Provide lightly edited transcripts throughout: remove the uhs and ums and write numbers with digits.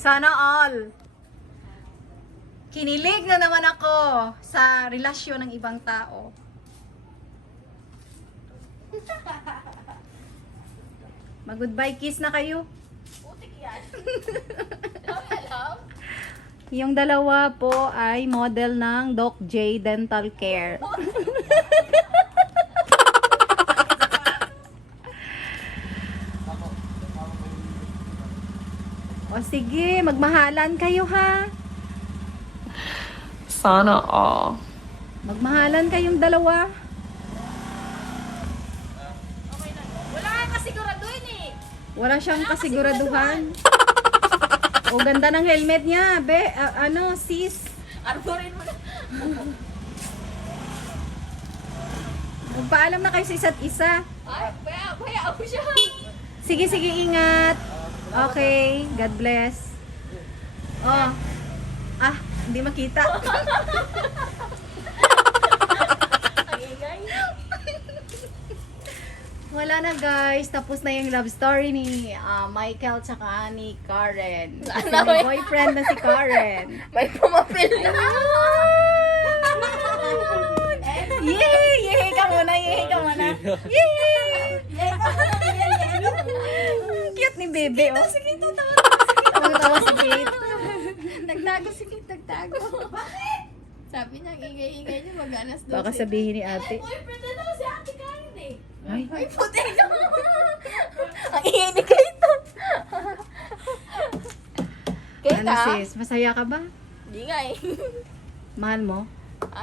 Sana all. Kinilig na naman ako sa relasyon ng ibang tao. Mag-goodbye kiss na kayo. Putik yan. Dami alam. Yung dalawa po ay model ng Doc J Dental Care. O sige, magmahalan kayo ha. Sana all. Magmahalan kayong dalawa. Okay na. Wala kang kasiguraduhin eh. Wala siyang kasiguraduhan. O ganda ng helmet niya, be. Ano, sis. Arborin mo na. Magpaalam na kayo sa isa't isa. Ay, baya ako siya. Sige, sige, ingat. Okay, God bless. Oh. Ah, hindi makita. Ang ingay. Wala na guys, tapos na yung love story ni Michael tsaka ni Karen. Kasi may boyfriend na si Karen. May pumapil na. Yay! Yay ka muna, yay ka muna. Yay! Cute ni Bebe, oh. Sige, tatawa. Tawa si Kate. Nagtago si Kate, nagtago. Bakit? Sabi niya, ang ingay-ingay niya mag-alas 12. Baka sabihin ni ate. Boyfriend na daw si Ate Karen eh. Ay, Ay, puti ka. Ang ingay ni Kate. Kate, ano sis, masaya ka ba? Di nga eh. Mahal mo?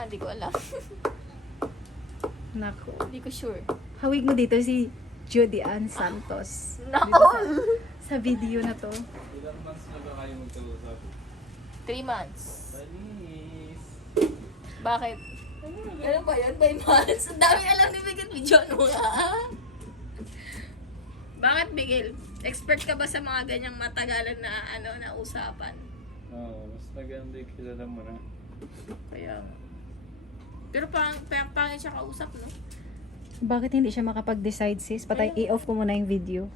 Di ko alam. Naku. Di ko sure. Hawig mo dito si Judy Ann Santos. Nakol! Sa video na to. Ilang months na ba kayo magkausap? 3 months. Panis! Bakit? Ano ba yun? 5 months? Ang dami alam ni Miguel. Video ano nga? Bakit, Miguel? Expert ka ba sa mga ganyang matagalan na na usapan? Oo, mas maganda yung kilala mo na. Kaya pero pangit siya kausap, no? Bakit hindi siya makapag-decide sis? Patay, i-off ko muna yung video.